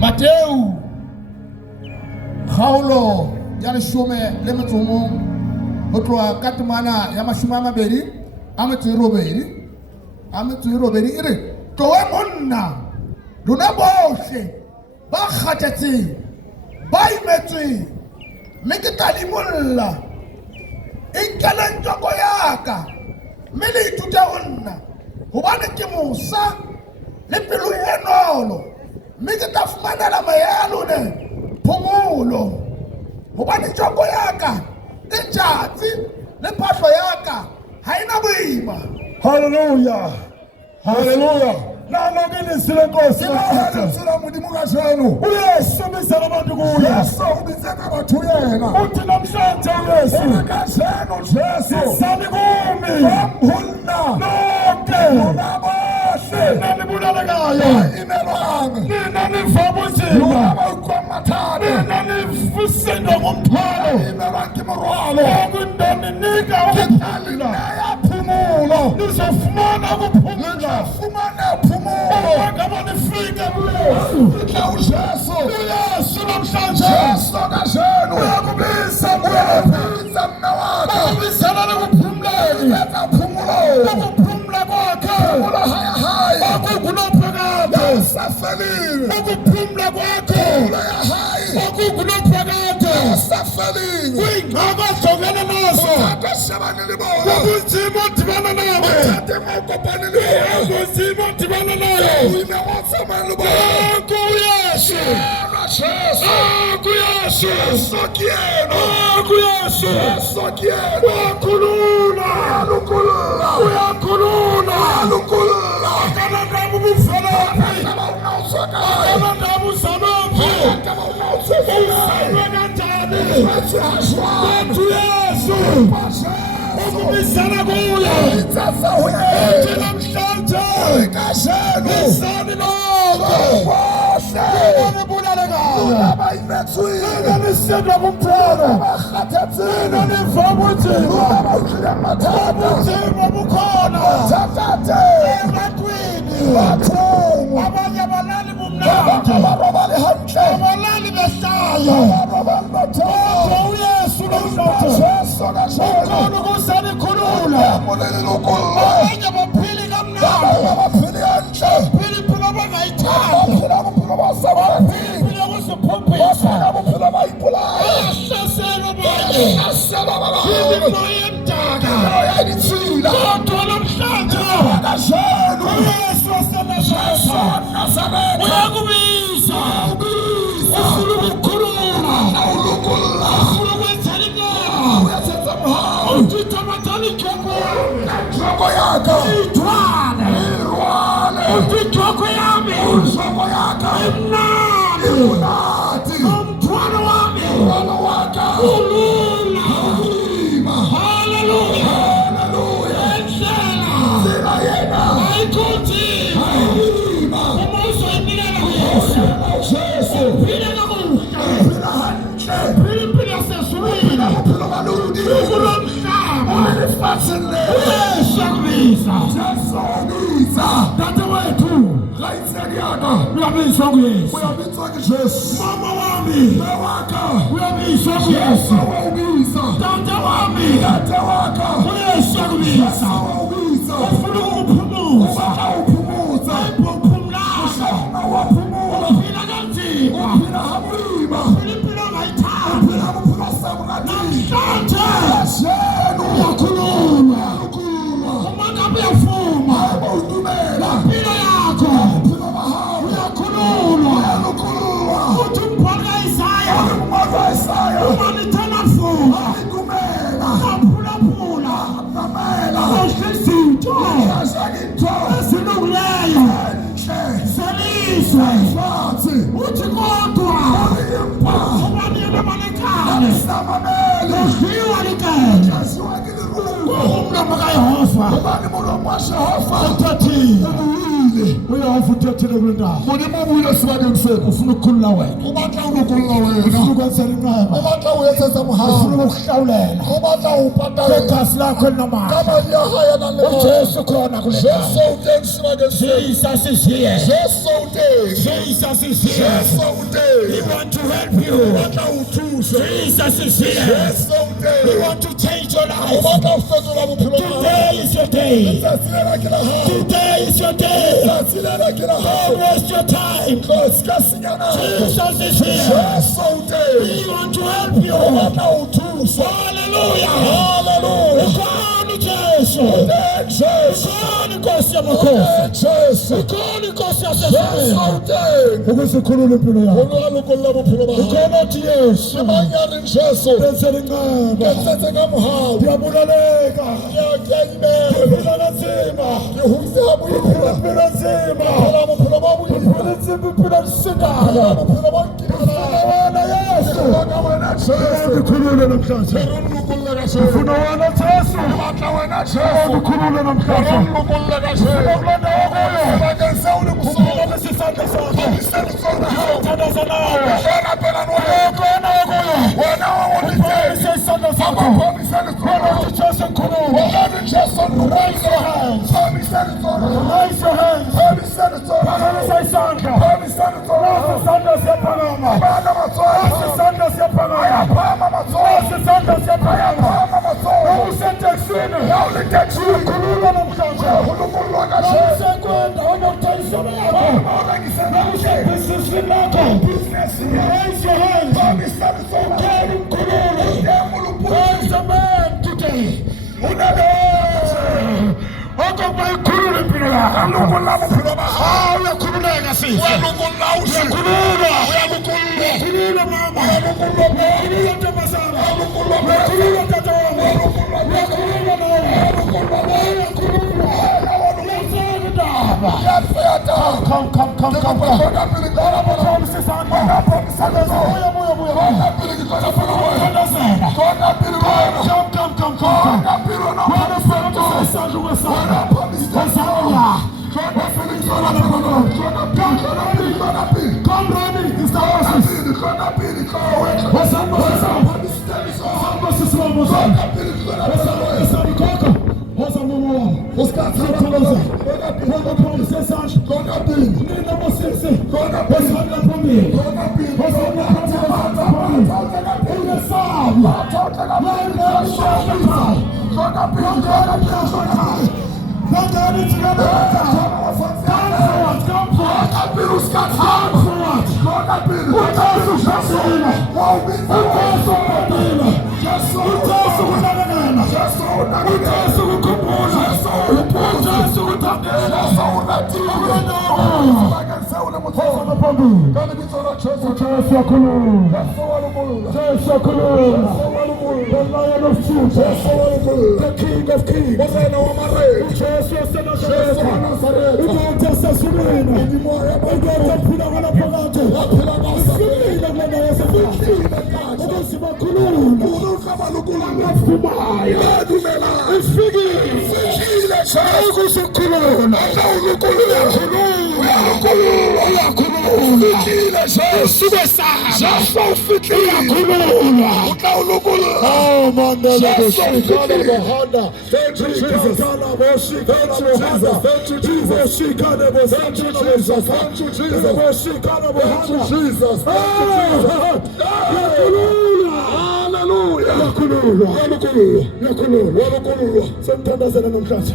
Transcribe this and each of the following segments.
Mateu Kgaolo ya 10 ho tloha ka temana ya 20 a metso e robedi e re tlohe monna lona bohle ba kgathetseng ba imetsweng mme ke tla limolla inkeleng tjoko ya ka mme le ithute ho nna hobane ke mosa le pelo e nolo mme ke tla fumanela maelo ne phomolo hobane tjoko ya ka e tjhatsi le phahlo ya ka ha ena boima. Hallelujah. Hallelujah. Nalo ke lesile Nkosi Sela modimo ka seno. uyasomisa abantu kuye. Yesu ubizeka batho yena. Uthi namhlanje uYesu Ka seno Jesu. sisani kumi Bamhulna. lonke Nabahle. nanibulalayo Imelwanga. nina niva bunzima Ukwamathathe. nina nifusindwa ngumthwalo Imelwanga morwalo. okundoninika ukuphumula Yaphumula. nizofumana ukuphumula Fumana phumulo. ngaba nifike kuyesu Jesu. uyesu namhlanje Jesu ka seno. uyakubisa Uyaphiza mnawakho. ukubisana nokuphumuleni Yenza phumulo. ukuphumula kwakhe Phumulo haya. okugunophakade Safelile. ukuphumula kwakhe Phumulo ya haya. okugunophakade Safelile. kuyingxako ajongene nazo Uthatha shabanele bona. ubunzima odibana nabo Uthatha mawukopanele bona. ubunzima odibana nayo Uyina watsamani bona. kuyesu Jesu. kuyesu Sokieno. kuyesu Sokieno. uyakhulula Alukulula. uyakhulula Alukulula. kana ngabe ubufelaphi Kama unausaka. kana ngabe uzamaphi Kama unausaka. usalwe kanjani Jesu. bethu yesu ukubisana kuye Ithatha uye. uthi namhlanje Kasheno. isani lonke Washe. onebulalekayo Abayimethwile. nisindwa kumthwalo Bakhathethile. niva bunzima Abawudlamathatha. ubunzima bukhona Thathathe. ebantwini Bathungwa. abanye abalali bumnandi Abarobali hantle. abalali behlaya Abarobali bathungwa. uyesu namhlanje Jesu kasheno. ukhona ukusanikhulula Yamulele lokulla. abanye baphili kamnandi Abaphili hantle. phila impilo abangayithandi Abaphila kuphila basabathi. phila kuziphuphisa Abaphila bayibulala. ayahlaselwa abanye Asala imimoya emdaka bayayithila. kodwa namhlanje Kasheno. uyesu waseNazaretha Nazaretha. uyakubisa ufuna ukukhuluma Awulukulla. ufuna ukwenzela imali Uyathetha mhawu. utitha amadala ijoko Njoko yakho. ithwale Irwale. uthi ijoko yami Njoko yakho. imnandi Unathi. umthwalo wami Irwalo wakho. ulula Ulima. haleluya Haleluya. endlela Sina yena. ayikhonzima Ulima. uma uzoyinikela kuyesu Jesu. phile kakuhle Phila hantle. phile impilo yasezulwini Phila baludi. kulo mhlaba Ulifathile. uyesu yakubisa Jesu ubiza. dadewethu Rayitseni yakho. uyabiswa kuyesu Uyabitswa Jesu. mama wami Bewakho. uyabiswa Jesu kuyesu ubiza. dade wami Dade wakho. uyesu yakubisa Jesu ubiza. ufuna ukukuphumuza Awuphumuza. ayiphumulaza Awaphumula. uphila kanzima Phila hamlima. phila impilo ongayithandi Phila kuphila sabukati. namhlanje Kasheno. uyakhululwa Uyakhululwa. uma ngabe uyavuma Awudumela. impilo yakho Phila mahawu. uyakhululwa Uyakhululwa. uthi umbhalo kaIsaya Umaza Isaya. uma nithanda vuma Awudumela. aphulaphula Awudumela. ohle izinto Yashakitho. ezilungileyo Enhle. zelizwe Fathi. uthi kodwa Impa. ubanike amanekane Samamele. udliwa likele Kasiwa kilirungu. umlomo kaYehova Ubani mulo mwasha hofa. uthethile Ubuyile. uyehova uthethile uthile kule ndawo. Modimo o buile sebakeng sena. Ufuna ukukhulula wena. O batla ho lokolla Ufuna wena. ukwenzela inqeba. O batla ho etsetsa mohau. Ufuna ukuhlawulela. O batla ho patala. Ngegasi lakho Ka elinamandla. madi a hae a nang le matla. uJesu khona kule ndawo. Jesu o teng sebakeng sena. Jesus is here. Jesu o teng. Jesus is here. Jesu o teng. We want to help you. O batla ho thusa. Jesus is here. Jesu o teng. We want to change your O life. batla ho fetola bophelo ba hao. Today is your day. Letsatsi lena ke la hao. Today is your day. Letsatsi lena ke la hao. Don't waste your time. Tlo ska senya nako. Jesus is here. Jesu o teng. We want to help you. O batla ho thusa. Hallelujah. Hallelujah. Ukoni Jesu. Teng Jesu. Ukoni Nkosi yamakhosi. Teng Jesu. Ukoni Nkosi Jesu o yaseShayina. teng. Ukusikhulula impilo yakho. Ho lo lokolla bophelo ba hao. Ukona uthi Yesu. Ke mang ya reng Jesu? Benzela inqeba. Ke setse ka mohau. Ndiyabulaleka. Ke a imela. Impilo nzima. Ke hodise ha boima. Impilo nzima. Phela bophelo ba boima. Impilo nzima. Impilo nsindayo. Phela bophelo ba nkimela. Wena Yesu. Ke wena Jesu. Ndikhulule namhlanje. Ke lokolla ka Jesu. Ufuna wena Jesu. Ke batla wena Jesu. Ndikhulule namhlanje. Ke lokolla ka Jesu. Ukulanda okuyo. Sebakeng seo le mosolo. Isandla sakho. Isandla sakho. Thandaza nawe. Wena phela nowe. Ukona okuyo. Wena wawuditse. Isandla sakho. Abaphomiseni Wena zona. uthi Jesu ngikhulule. Wena Jesu Raise your hands. Phomiseni zona. Raise your hands. Phomiseni zona. Phakamisa isandla. Phomiseni zona. Isandla siyaphakama. Bana matsolo. Isandla siyaphakama. Ayaphama matsolo. Isandla siyaphakama. Ayaphama matsolo. Useteksini. Yawuliteksini. Khulula namhlanje. Ulukulwa ka Jesu. Usekwenda onokuthengisela yakho. Usebhizinisini lakho. Raise your hands. Phomiseni zona. Call uNkulunkulu. Demuluphulu. Raise a man today. Okokuba ikhulule impilo yakho. Ulukulwa bophelo ba hao. Uyakhululeka sisi. Ulukulwa usi. Uyakhululwa. Uyalukulwa. Uyakhululwa mama. Uyakhululwa ntombazana. Uyakhululwa tata wami. Uyakhululwa nawe. Uyakhululwa. Uyaseka indaba. Come. Phamisa isandla. Buya. Thandazela. Come. Wena siphamisa isandla kwesandla. Wesandla. Come ready. It's the horses. Wesandla. The Lion of Judah, the King of Kings, Oh, man, thank you, Jesus. Thank you, Jesus. Thank you, Jesus. Thank you, Jesus. Thank you, Jesus. Hallelujah. Semthandazela namhlanje.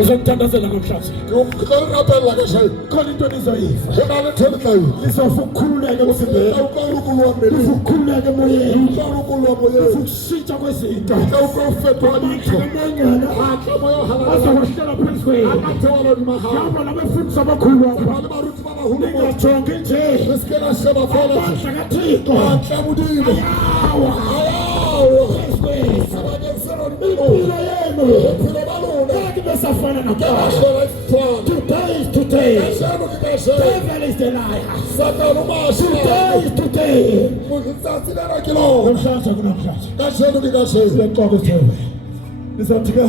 Uzomthandazela namhlanje. Khona into nizoyiva. Lizofa ukukhululeka emzimbeni. Ukukhululeka emoyeni. Ukushintsha kwezinto. Amanyana azokwehlela phezu kwenu. Hamba nabefundisi abakhulu apha. Ningajongi nje. Amandla kaThixo. Ayawa. Impilo yenu. Besafana nakuqala. Today is today. Devil is the liar. Today is today. Namhlanje. Siyaxoxa sithembe. Nizathi-ke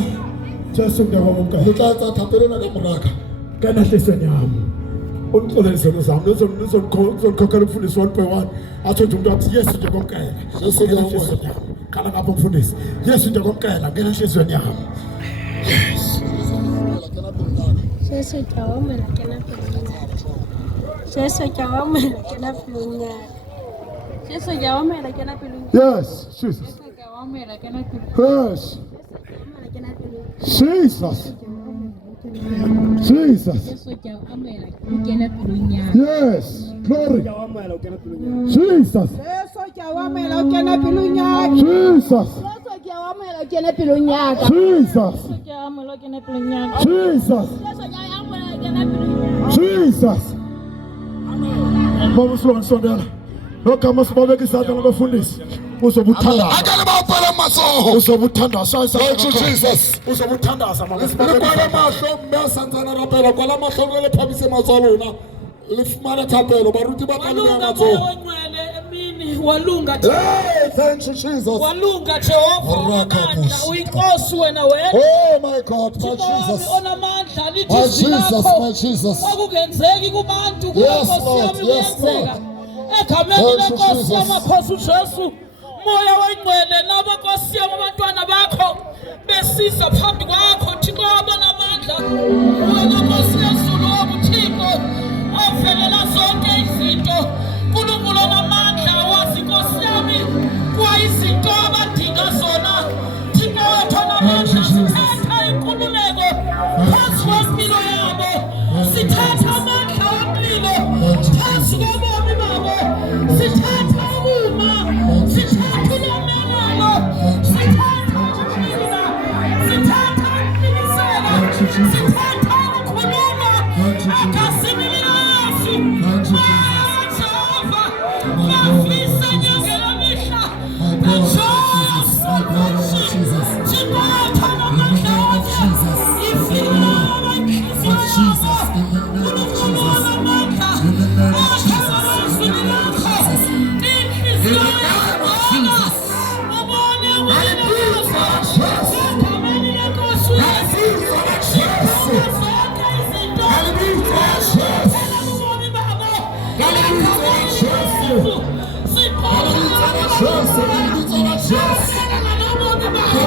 Jesu ngiyahonga. Kana hlisweni yami. Unixolelise zami uzonikokhela umfundisi 1 by 1 athi umuntu athi Yesu nje komkela kala ngapha umfundisi Yesu nje komkela ngena enhlizweni yami Yesu jawamela kena pilunya Yesu jawamela kena pilunya Yesu jawamela kena pilunya Yes Jesus Yesu jawamela kena pilunya Yes Jesus Jesus Yesu jawamela kena pilunya Yes glory Jesus Yesu jawamela kena pilunya Jesus Yesu jawamela kena pilunya Jesus Yesu jawamela kena pilunya Jesus Yesu jawamela kena pilunya Jesus Vamos lá, sondela. Lokho amasibabeka isandla labafundisi. Uzobuthanda. Akale bawuphela maso. Uzobuthanda shayisa. Thank you Jesus. Uzobuthandaza mama. Likwala mahlo mmesantsana rapela kwala mahlo le phamise matsalona. Lifumana thapelo baruti ba Walunga kana moya matso. wengcwele emini walunga Hey, thank you Jesus. walunga Jehova wamandla uyinkosi wena wedwa Oh my God, my Thixo wami Jesus. onamandla lithi My izwi Jesus, lakho my Jesus. okungenzeki kubantu Yes, kuNkosi Lord, yami yes, kuyenzeka egameni Thank you, lenkosi Jesus. yamakhosi uJesu moya wengcwele nabo Nkosi yami abantwana bakho besisa phambi kwakho Thixo abanamandla wena Nkosi yezulu wokuthixo ovelela zonke izinto uNkulunkulu onamandla wazi Nkosi yami kwayizinto abadinga zona Thixo wethu onamandla sithatha inkululeko phansi kwempilo yabo sithatha amandla omlilo phansi kobomi babo sithatha ukuma sithatha ulomelelo sithatha ukuphila sithatha ukuphikisela sithatha ukukhuluma egasini likaYesu Jehova bafisa enyangeni emihla bejoya sokuthi Thixo wethu onamandla wonke ifile abenhliziyo yabo uNkulunkulu onamandla akhangela izwi lakho inhliziyo yabo ubone ukulimaza egameni lenkosi uYesu siphoqa zonke izinto eziphela kubomi babo egameni likaYesu siphoqa nobomi babo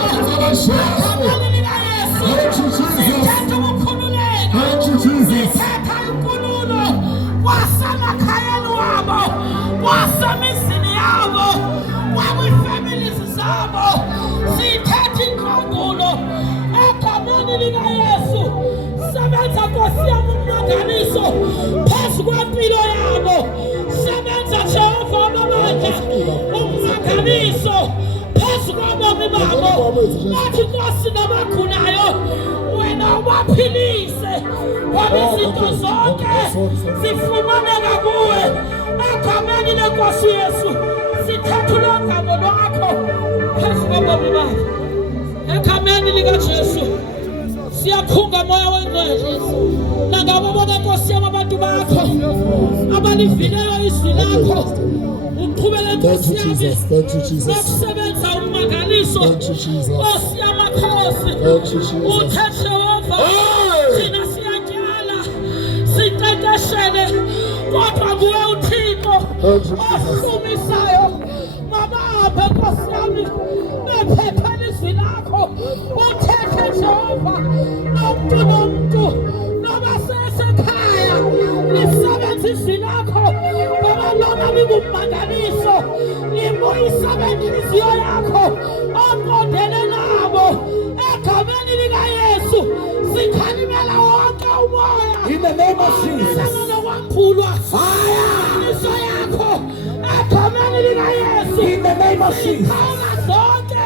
egameni likaYesu sithatha ukukhululeka sithatha inkululo kwasemakhayeni wabo kwasemizini yabo kwakwiifamilizi zabo sithatha inhlawulo egameni likaYesu sebenza Nkosi yami umnyanganiso phezu kwempilo yabo sebenza Jehova amandla umnyanganiso phezu kobomi babo bathi Nkosi nabagulayo wena ubaphilise ngoba izinto zonke zifumaneka kuwe egameni lenkosi Yesu sithatha ulongamo lwakho phezu kobomi babo egameni likaJesu siyakhunga moya wengcwele nangabo bonke Nkosi yami abantu bakho abalivileyo izwi lakho uqhubele Nkosi yami nokusebenza umangaliso Nkosi yamakhosi uthe Jehova thina siyatyala siqeqeshele kodwa kuwe uThixo ohlumisayo mabahambe Nkosi yami bephephela izwi lakho uthethe Jehova nomntu noma sesekhaya lisebenza izwi lakho ngoba lona lingumangaliso libuyisa benhliziyo yakho oqondene nabo egameni likaYesu sikhalimela wonke umoya In the name of Jesus. nokwaphulwa inhliziyo yakho egameni likaYesu In the name of Jesus. sikhawula zonke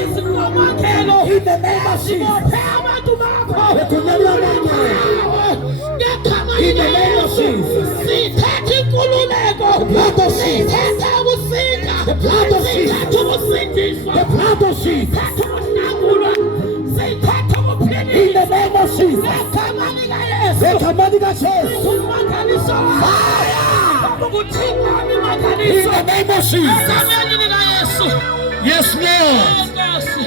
izinkomakhelo In the name of Jesus. sibophe abantu bakho Bekhulelwa ngengcwele. ngegama In the name of likaYesu Jesus. sithatha inkululeko sithatha ukusinda sithatha ukusindiswa The blood of Jesus. sithatha ukuhlangulwa sithatha ukuphiliswa In the name of Jesus. ngegama likaYesu Egameni likaJesu. umangaliso ukuthina In imangaliso the name of Jesus. egameni likaYesu Yes, Lord. Nkosi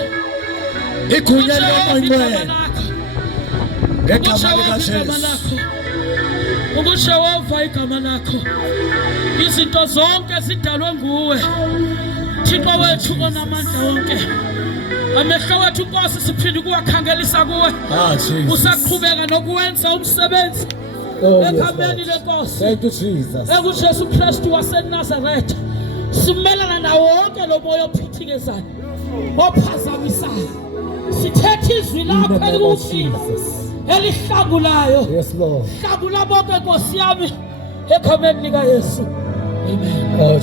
Igunya lengcwele. Ngegama igama likaJesu. lakho uJehova igama lakho izinto zonke zidalwe nguwe Thixo wethu onamandla wonke amehlo wethu Nkosi siphinde ukuwakhangelisa kuwe usaqhubeka nokuwenza umsebenzi ekhambeni lenkosi Thank you, Jesus. ekuJesu Kristu waseNazaretha simelana nawo wonke lo moya ophithikezayo ophazamisayo sithetha izwi lakho elikuthina elihlangulayo Yes, Lord. hlangula bonke Nkosi yami ekhambeni likaYesu amen Oh,